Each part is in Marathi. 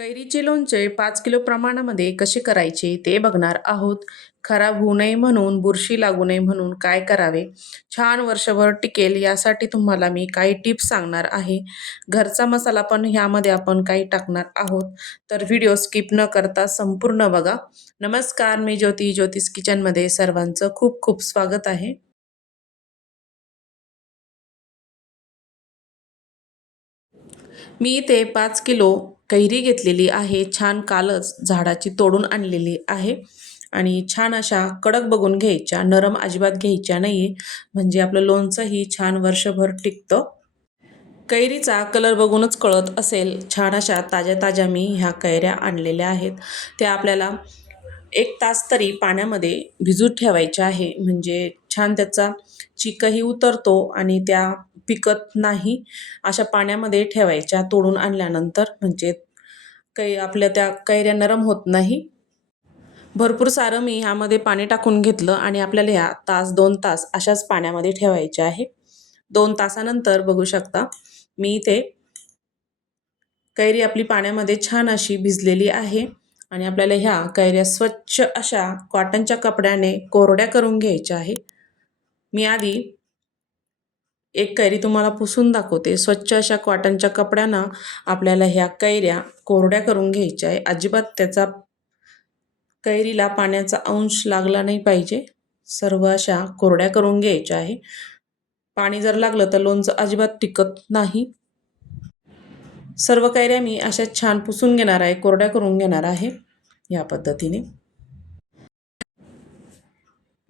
कैरीचे लोणचे 5 किलो प्रमाणामध्ये कसे करायचे ते बघणार आहोत. खराब होऊ नये म्हणून, बुरशी लागू नये म्हणून काय करावे? छान वर्षभर टिकेल यासाठी तुम्हाला मी काही टिप्स सांगणार आहे. घरचा मसाला पण ह्यामध्ये आपण काही टाकणार आहोत. तर व्हिडिओ स्किप न करता संपूर्ण बघा. नमस्कार, मी ज्योती, ज्योतिष किचनमध्ये सर्वांचं खूप खूप स्वागत आहे. मी इथे 5 किलो कैरी घेतलेली आहे. छान कालच झाडाची तोडून आणलेली आहे आणि छान अशा कडक बघून घ्यायच्या, नरम अजिबात घ्यायच्या नाहीये, म्हणजे आपलं लोणचंही छान वर्षभर टिकतं. कैरीचा कलर बघूनच कळत असेल, छान अशा ताज्या-ताज्या मी ह्या कैऱ्या आणलेल्या आहेत. त्या आपल्याला 1 तास तरी पाण्यामध्ये भिजत ठेवायच्या आहे. म्हणजे छान त्याचा चिकही उतरतो आणि त्या पिकत नाही. अशा पाण्यामध्ये ठेवायच्या तोडून आणल्यानंतर, म्हणजे आपल्या त्या कैऱ्या नरम होत नाही. भरपूर सारं मी ह्यामध्ये पाणी टाकून घेतलं आणि आपल्याला ह्या तास 2 तास अशाच पाण्यामध्ये ठेवायच्या आहे. 2 तासानंतर बघू शकता, मी इथे कैरी आपली पाण्यामध्ये छान अशी भिजलेली आहे आणि आपल्याला ह्या कैऱ्या स्वच्छ अशा कॉटनच्या कपड्याने कोरड्या करून घ्यायच्या आहे. मी आधी एक कैरी तुम्हाला पुसून दाखवते. स्वच्छ अशा कॉटनच्या कपड्यानं आपल्याला ह्या कैऱ्या कोरड्या करून घ्यायच्या आहे. अजिबात त्याचा कैरीला पाण्याचा अंश लागला नाही पाहिजे. सर्व अशा कोरड्या करून घ्यायच्या आहे. पाणी जर लागलं तर लोणचं अजिबात टिकत नाही. सर्व कैऱ्या मी अशा छान पुसून घेणार आहे, कोरड्या करून घेणार आहे या पद्धतीने.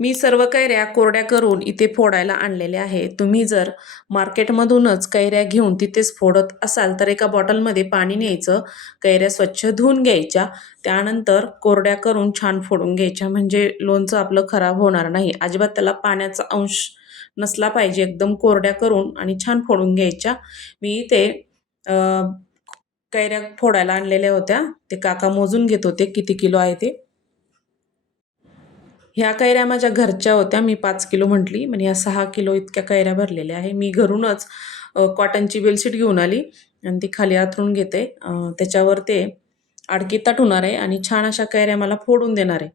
मी सर्व कैऱ्या कोरड्या करून इथे फोडायला आणलेल्या आहे. तुम्ही जर मार्केटमधूनच कैऱ्या घेऊन तिथेच फोडत असाल तर एका बॉटलमध्ये पाणी न्यायचं, कैऱ्या स्वच्छ धुवून घ्यायच्या, त्यानंतर कोरड्या करून छान फोडून घ्यायच्या, म्हणजे लोणचं आपलं खराब होणार नाही. अजिबात त्याला पाण्याचा अंश नसला पाहिजे. एकदम कोरड्या करून आणि छान फोडून घ्यायच्या. मी इथे अ, कैऱ्या फोडायला आणलेल्या होत्या. ते काका मोजून घेत होते किती किलो आहे ते. ह्या कैऱ्या माझ्या घरच्या होत्या. मी 5 किलो म्हटली, म्हणजे ह्या 6 किलो इतक्या कैऱ्या भरलेल्या आहे. मी घरूनच कॉटनची बेडशीट घेऊन आली आणि ती खाली अंथरून घेते. त्याच्यावर ते अडकी ताट होणार आहे आणि छान अशा कैऱ्या मला फोडून देणार आहे.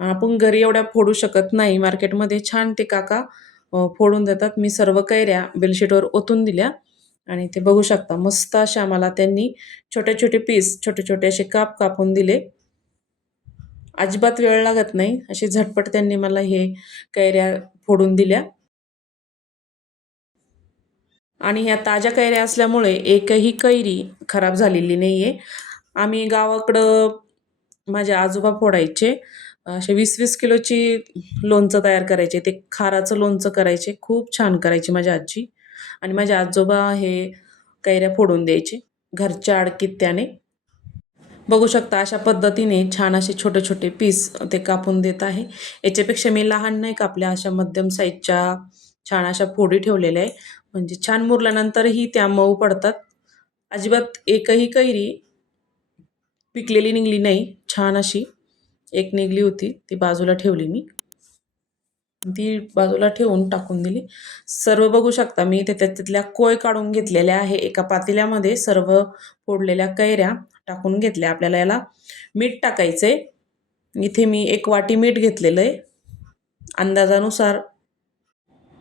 आपण घरी एवढ्या फोडू शकत नाही. मार्केटमध्ये छान ते काका फोडून देतात. मी सर्व कैऱ्या बेडशीटवर ओतून दिल्या आणि ते बघू शकता मस्त अशा मला त्यांनी छोटे-छोटे पीस, छोटे-छोटे असे काप कापून दिले. अजिबात वेळ लागत नाही. अशी झटपट त्यांनी मला हे कैऱ्या फोडून दिल्या आणि ह्या ताज्या कैऱ्या असल्यामुळे एकही कैरी खराब झालेली नाहीये. आम्ही गावाकडं माझे आजोबा फोडायचे. असे 20-20 किलोची लोणचं तयार करायचे. ते खाराचं लोणचं करायचे. खूप छान करायची माझी आजी आणि माझे आजोबा हे कैऱ्या फोडून द्यायचे घरच्या अडकित्याने. बघू शकता अशा पद्धतीने छान असे छोटे-छोटे पीस ते कापून देत आहे. याच्यापेक्षा मी लहान नाही कापल्या, अशा मध्यम साईजच्या छान अशा फोडी ठेवलेल्या आहे. म्हणजे छान मुरल्यानंतरही त्या मऊ पडतात. अजिबात एकही कैरी पिकलेली निघली नाही. छान अशी एक निघली होती, ती बाजूला ठेवली मी. ती बाजूला ठेवून टाकून दिली. सर्व बघू शकता मी इथे त्याच्यातल्या कोय काढून घेतलेल्या आहे. एका पातेल्यामध्ये सर्व फोडलेल्या कैऱ्या टाकून घेतल्या. आपल्याला याला मीठ टाकायचंय. इथे मी 1 वाटी मीठ घेतलेलं आहे. अंदाजानुसार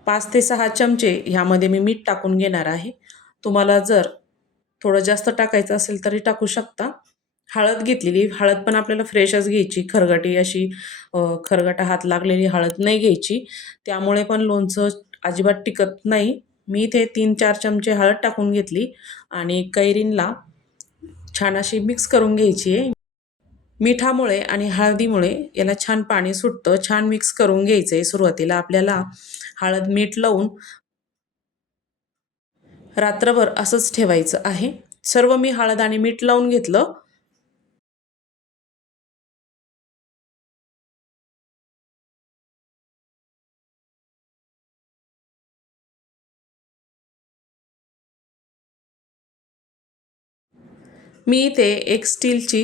5 ते 6 चमचे ह्यामध्ये मी मीठ टाकून घेणार आहे. तुम्हाला जर थोडं जास्त टाकायचं असेल तरी टाकू शकता. हळद घेतलेली. हळद पण आपल्याला फ्रेशच घ्यायची. खरगटी अशी खरगटा हात लागलेली हळद नाही घ्यायची. त्यामुळे पण लोणचं अजिबात टिकत नाही. मी इथे 3-4 चमचे हळद टाकून घेतली आणि कैरींना छान अशी मिक्स करून घ्यायची आहे. मिठामुळे आणि हळदीमुळे याला छान पाणी सुटतं. छान मिक्स करून घ्यायचं आहे. सुरुवातीला आपल्याला हळद, मीठ लावून रात्रभर असंच ठेवायचं आहे. सर्व मी हळद आणि मीठ लावून घेतलं. मी इथे एक स्टीलची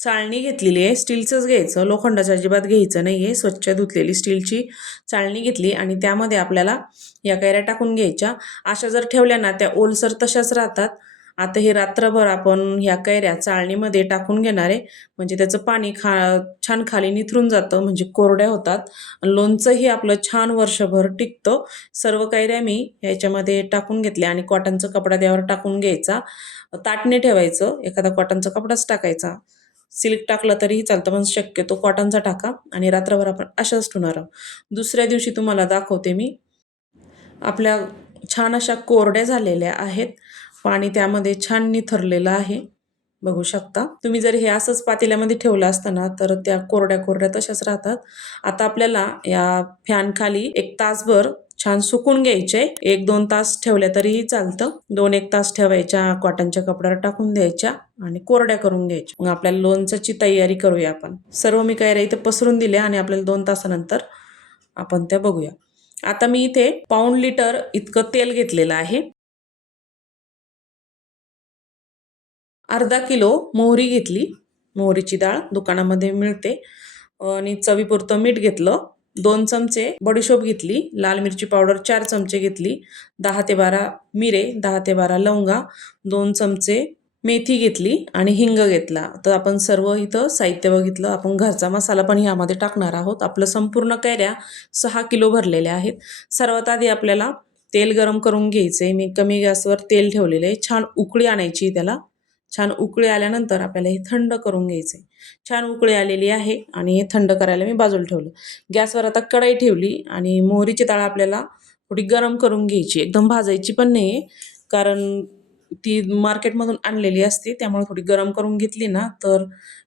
चाळणी घेतलेली आहे, स्टीलचंच घ्यायचं, लोखंडाचं अजिबात घ्यायचं नाही आहे. स्वच्छ धुतलेली स्टीलची चाळणी घेतली आणि त्यामध्ये आपल्याला या कैऱ्या टाकून घ्यायच्या. अशा जर ठेवल्या ना त्या ओलसर तशाच राहतात. आता हे रात्रभर आपण ह्या कैऱ्या चाळणीमध्ये टाकून घेणार आहे, म्हणजे त्याचं पाणी छान खाली निथरून जातं, म्हणजे कोरड्या होतात. लोणचंही आपलं छान वर्षभर टिकतं. सर्व कैऱ्या मी ह्याच्यामध्ये टाकून घेतल्या आणि कॉटनचा कपडा त्यावर टाकून घ्यायचा. ताटणे ठेवायचं, एखादा कॉटनचा कपडाच टाकायचा. सिल्क टाकलं तरीही चालतं, पण शक्यतो कॉटनचा टाका आणि रात्रभर आपण अशाच ठेवणार आहोत. दुसऱ्या दिवशी तुम्हाला दाखवते मी. आपल्या छान अशा कोरड्या झालेल्या आहेत. पाणी त्यामध्ये छान निथरलेलं आहे, बघू शकता तुम्ही. जर हे असंच पातेल्यामध्ये ठेवलं असतं ना तर त्या कोरड्या कोरड्या तशाच राहतात. आता आपल्याला या फॅन खाली 1 तासभर छान सुकून घ्यायचे. 1-2 तास ठेवल्या तरीही चालतं. 2-1 तास ठेवायच्या, कॉटनच्या कपड्यावर टाकून द्यायच्या आणि कोरड्या करून घ्यायच्या. मग आपल्याला लोणच्याची तयारी करूया आपण. सर्व मी कैऱ्या इथे पसरून दिल्या आणि आपल्याला 2 तासानंतर आपण त्या बघूया. आता मी इथे पाऊण लिटर इतकं तेल घेतलेलं आहे. अर्धा किलो मोहरी घेतली, मोहरीची डाळ दुकानामध्ये मिळते. आणि चवीपुरतं मीठ घेतलं. 2 चमचे बडीशोप घेतली. लाल मिरची पावडर 4 चमचे घेतली. 10 ते 12 मिरे, 10 ते 12 लवंगा, 2 चमचे मेथी घेतली आणि हिंग घेतला. तर आपण सर्व इथं साहित्य बघितलं. आपण घरचा मसाला पण ह्यामध्ये टाकणार आहोत. आपलं संपूर्ण कैऱ्या 6 किलो भरलेल्या आहेत. सर्वात आधी आपल्याला तेल गरम करून घ्यायचे. मी कमी गॅसवर तेल ठेवलेलं आहे. छान उकळी आणायची त्याला. छान उकळी आल्यानंतर आपल्याला हे थंड करून घ्यायचे. छान उकळी आलेली आहे आणि हे थंड करायला मी बाजूला ठेवलं. गॅसवर आता कढई ठेवली आणि मोहरीची डाळ आपल्याला थोडी गरम करून घ्यायची. एकदम भाजायची पण नाही आहे, कारण ती मार्केटमधून आणलेली असते. त्यामुळे थोडी गरम करून घेतली ना तर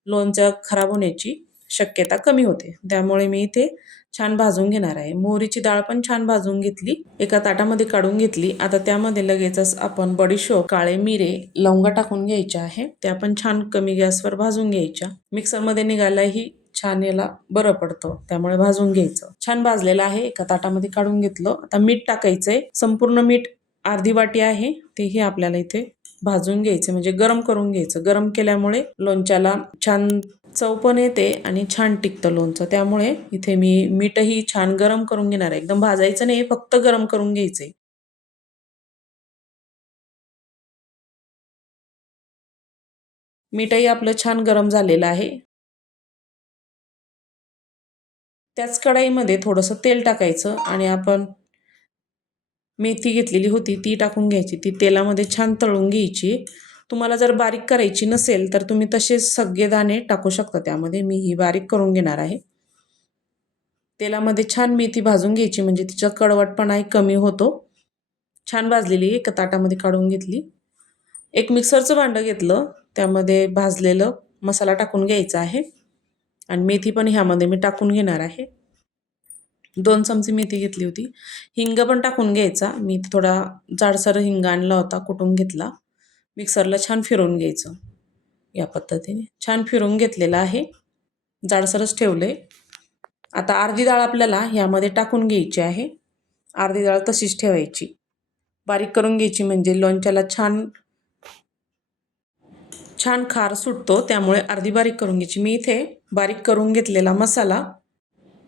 लोणचं खराब होण्याची शक्यता कमी होते. त्यामुळे मी इथे छान भाजून घेणार आहे. मोहरीची डाळ पण छान भाजून घेतली, एका ताटामध्ये काढून घेतली. आता त्यामध्ये लगेचच आपण बडीशोप, काळे मिरे, लवंगा टाकून घ्यायच्या आहे. त्या पण छान कमी गॅसवर भाजून घ्यायच्या. मिक्सरमध्ये निघायलाही छान याला बरं पडतं, त्यामुळे भाजून घ्यायचं. छान भाजलेलं आहे, एका ताटामध्ये काढून घेतलं. आता मीठ टाकायचंय. संपूर्ण मीठ अर्धी वाटी आहे, तेही आपल्याला इथे भाजून घ्यायचं, म्हणजे गरम करून घ्यायचं. गरम केल्यामुळे लोणच्याला छान चव पण येते आणि छान टिकतं लोणचं. त्यामुळे इथे मी मीठही छान गरम करून घेणार आहे. एकदम भाजायचं नाही, फक्त गरम करून घ्यायचंय. मीठही आपलं छान गरम झालेलं आहे. त्याच कढईमध्ये थोडंसं तेल टाकायचं आणि आपण मेथी घेतलेली होती ती टाकून घ्यायची. ती तेलामध्ये छान तळून घ्यायची. तुम्हाला जर बारीक करायची नसेल तर तुम्ही तसेच सगळे दाणे टाकू शकता त्यामध्ये. मी ही बारीक करून घेणार आहे. तेलामध्ये छान मेथी भाजून घ्यायची, म्हणजे तिचा कडवटपणाही कमी होतो. छान भाजलेली एका ताटामध्ये काढून घेतली. एक मिक्सरचं भांडं घेतलं, त्यामध्ये भाजलेलं मसाला टाकून घ्यायचा आहे आणि मेथी पण ह्यामध्ये मी टाकून घेणार आहे. 2 चमचे मेथी घेतली होती. हिंग पण टाकून घ्यायचा. मी थोडा जाडसर हिंग आणला होता, कुटून घेतला. मिक्सरला छान फिरवून घ्यायचं. या पद्धतीने छान फिरवून घेतलेलं आहे. जाडसरच ठेवले. आता अर्धी डाळ आपल्याला ह्यामध्ये टाकून घ्यायची आहे. अर्धी डाळ तशीच ठेवायची. बारीक करून घ्यायची, म्हणजे लोणच्याला छान छान खार सुटतो. त्यामुळे अर्धी बारीक करून घ्यायची. मी इथे बारीक करून घेतलेला मसाला,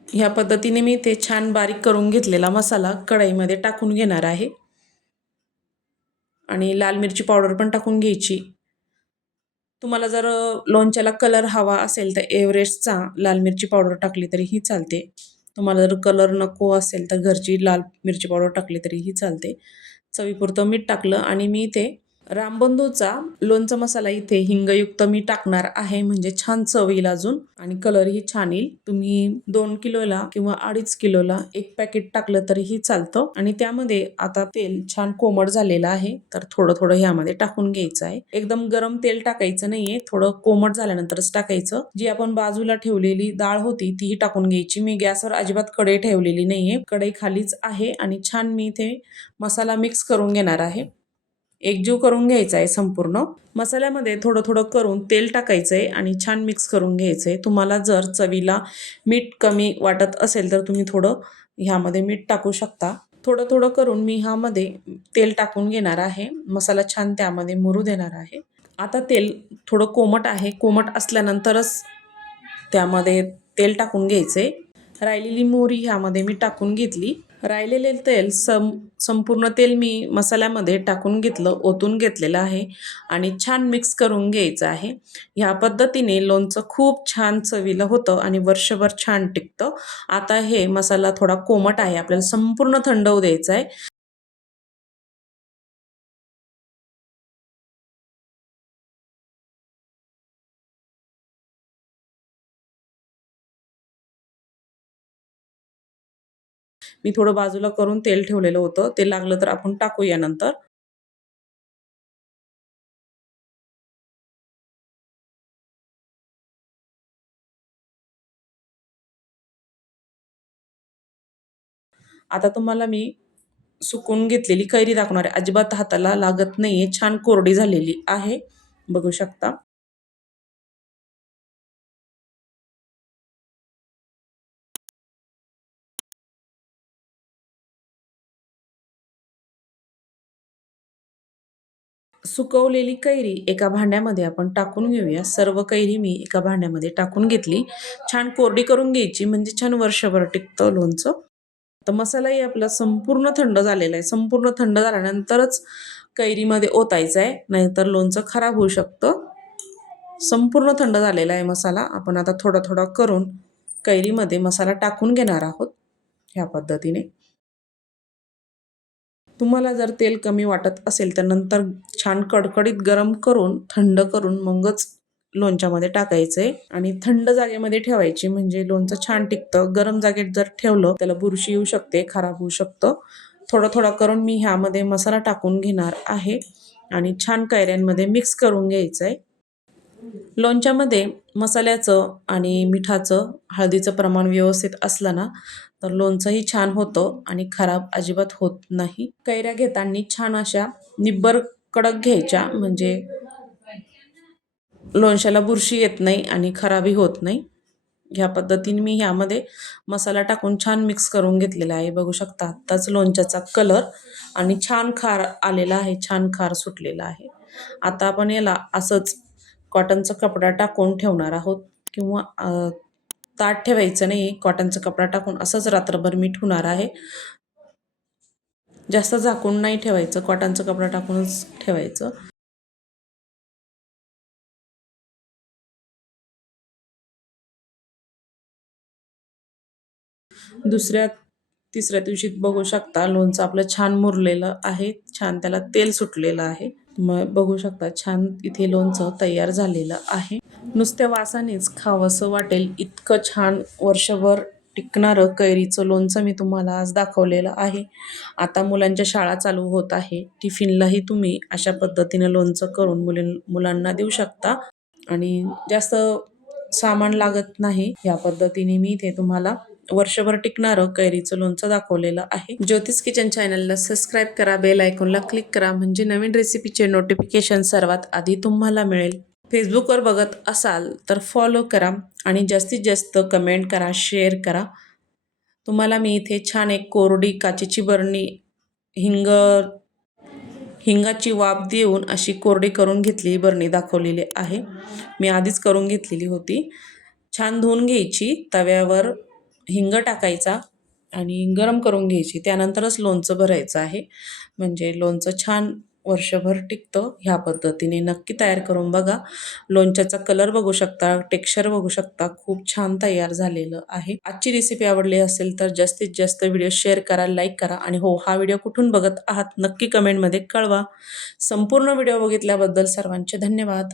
ह्या पद्धतीने मी इथे छान बारीक करून घेतलेला मसाला कढईमध्ये टाकून घेणार आहे. आणि लाल मिरची पावडर पण टाकून घ्यायची. तुम्हाला जर लोणच्याला कलर हवा असेल तर एव्हरेस्टचा लाल मिरची पावडर टाकली तरीही चालते. तुम्हाला जर कलर नको असेल तर घरची लाल मिरची पावडर टाकली तरीही चालते. चवीपुरतं मीठ टाकलं आणि मी इथे रामबंधूचा लोणचं मसाला इथे हिंगयुक्त मी टाकणार आहे, म्हणजे छान चव येईल अजून आणि कलरही छान येईल. तुम्ही 2 किलोला किंवा 2.5 किलोला 1 पॅकेट टाकलं तरीही चालतं. आणि त्यामध्ये आता तेल छान कोमट झालेलं आहे, तर थोडं थोडं ह्यामध्ये टाकून घ्यायचं आहे. एकदम गरम तेल टाकायचं नाहीये, थोडं कोमट झाल्यानंतरच टाकायचं. जी आपण बाजूला ठेवलेली डाळ होती तीही टाकून घ्यायची. मी गॅसवर अजिबात कढई ठेवलेली नाहीये, कढई खालीच आहे आणि छान मी इथे मसाला मिक्स करून घेणार आहे. एकजीव करून घ्यायचा आहे संपूर्ण. मसाल्यामध्ये थोडं थोडं करून तेल टाकायचंय आणि छान मिक्स करून घ्यायचंय. तुम्हाला जर चवीला मीठ कमी वाटत असेल तर तुम्ही थोडं ह्यामध्ये मीठ टाकू शकता. थोडं थोडं करून मी ह्यामध्ये तेल टाकून घेणार आहे. मसाला छान त्यामध्ये मुरू देणार आहे. आता तेल थोडं कोमट आहे. कोमट असल्यानंतरच त्यामध्ये तेल टाकून घ्यायचे. राहिलेली मोहरी ह्यामध्ये मी टाकून घेतली. राहिलेले तेल संपूर्ण तेल मी मसाल्यामध्ये टाकून घेतलं, ओतून घेतलेलं आहे आणि छान मिक्स करून घ्यायचं आहे. ह्या पद्धतीने लोणचं खूप छान चवीला होतं आणि वर्षभर छान टिकतं. आता हे मसाला थोडा कोमट आहे, आपल्याला संपूर्ण थंड होऊ द्यायचा आहे. मी थोडं बाजूला करून तेल ठेवलेलं होतं. ते लागलं तर आपण टाकूया नंतर. आता तुम्हाला मी सुकवून घेतलेली कैरी दाखवणार आहे. अजिबात हाताला लागत नाहीये. छान कोरडी झालेली आहे. बघू शकता. सुकवलेली कैरी एका भांड्यामध्ये आपण टाकून घेऊया. सर्व कैरी मी एका भांड्यामध्ये टाकून घेतली. छान कोरडी करून घ्यायची म्हणजे छान वर्षभर टिकतं लोणचं. तर मसालाही आपला संपूर्ण थंड झालेला आहे. संपूर्ण थंड झाल्यानंतरच कैरीमध्ये ओतायचा आहे, नाहीतर लोणचं खराब होऊ शकतं. संपूर्ण थंड झालेला आहे मसाला. आपण आता थोडा थोडा करून कैरीमध्ये मसाला टाकून घेणार आहोत ह्या पद्धतीने. तुम्हाला जर तेल कमी वाटत असेल तर नंतर छान कडकडीत गरम करून थंड करून मगच लोणच्यामध्ये टाकायचं आहे आणि थंड जागेमध्ये ठेवायची म्हणजे लोणचं छान टिकतं. गरम जागेत जर ठेवलं त्याला बुरशी येऊ शकते, खराब होऊ शकतं. थोडं थोडं करून मी ह्यामध्ये मसाला टाकून घेणार आहे आणि छान कैऱ्यांमध्ये मिक्स करून घ्यायचं आहे. लोणच्यामध्ये मसाल्याचं आणि मिठाचं, हळदीचं प्रमाण व्यवस्थित असलं ना, तर लोणचंही छान होतं आणि खराब अजिबात होत नाही. कैऱ्या घेताना छान अशा निब्बर कडक घ्यायच्या म्हणजे लोणच्याला बुरशी येत नाही आणि खराबही होत नाही. ह्या पद्धतीने मी ह्यामध्ये मसाला टाकून छान मिक्स करून घेतलेला आहे. बघू शकता आत्ताच लोणच्याचा कलर आणि छान खार आलेला आहे, छान खार सुटलेला आहे. आता आपण याला असंच कॉटनचा कपडा टाकून ठेवणार आहोत किंवा ताट ठेवायचं नाही. कॉटनचा कपडा टाकून असंच रात्रभर मी ठेवणार आहे. जास्त झाकून नाही ठेवायचं, कॉटनचा कपडा टाकूनच ठेवायचं. दुसऱ्या तिसऱ्या दिवशी बघू शकता लोणचं आपलं छान मुरलेलं आहे. छान त्याला तेल सुटलेलं आहे. मग बघू शकता छान इथे लोणचं तयार झालेलं आहे. नुसत्या वासानेच खावंसं वाटेल इतकं छान वर्षभर टिकणारं कैरीचं लोणचं मी तुम्हाला आज दाखवलेलं आहे. आता मुलांच्या शाळा चालू होत आहे. टिफिनलाही तुम्ही अशा पद्धतीने लोणचं करून मुलांना देऊ शकता आणि जास्त सामान लागत नाही. या पद्धतीने मी इथे तुम्हाला वर्षभर टिकणारं कैरीचं लोणचं दाखवलेलं आहे. ज्योतिष किचन चॅनलला सबस्क्राईब करा, बेल आयकॉनला क्लिक करा म्हणजे नवीन रेसिपीचे नोटिफिकेशन सर्वात आधी तुम्हाला मिळेल. फेसबुकवर बघत असाल तर फॉलो करा आणि जास्तीत जास्त कमेंट करा, शेअर करा. तुम्हाला मी इथे छान एक कोरडी काचेची बरणी हिंगाची वाफ देऊन अशी कोरडी करून घेतलेली बरणी दाखवलेली आहे. मी आधीच करून घेतलेली होती. छान धुवून घ्यायची, तव्यावर हिंग टाकायचा आणि गरम करून घ्यायची. त्यानंतरच लोणचं भरायचं आहे म्हणजे लोणचं छान वर्षभर टिकतं. ह्या पद्धतीने नक्की तयार करून बघा. लोणच्याचा कलर बघू शकता, टेक्स्चर बघू शकता, खूप छान तयार झालेलं आहे. आजची रेसिपी आवडली असेल तर जास्तीत जास्त व्हिडिओ शेअर करा, लाईक करा आणि हो, हा व्हिडिओ कुठून बघत आहात नक्की कमेंटमध्ये कळवा. संपूर्ण व्हिडिओ बघितल्याबद्दल सर्वांचे धन्यवाद.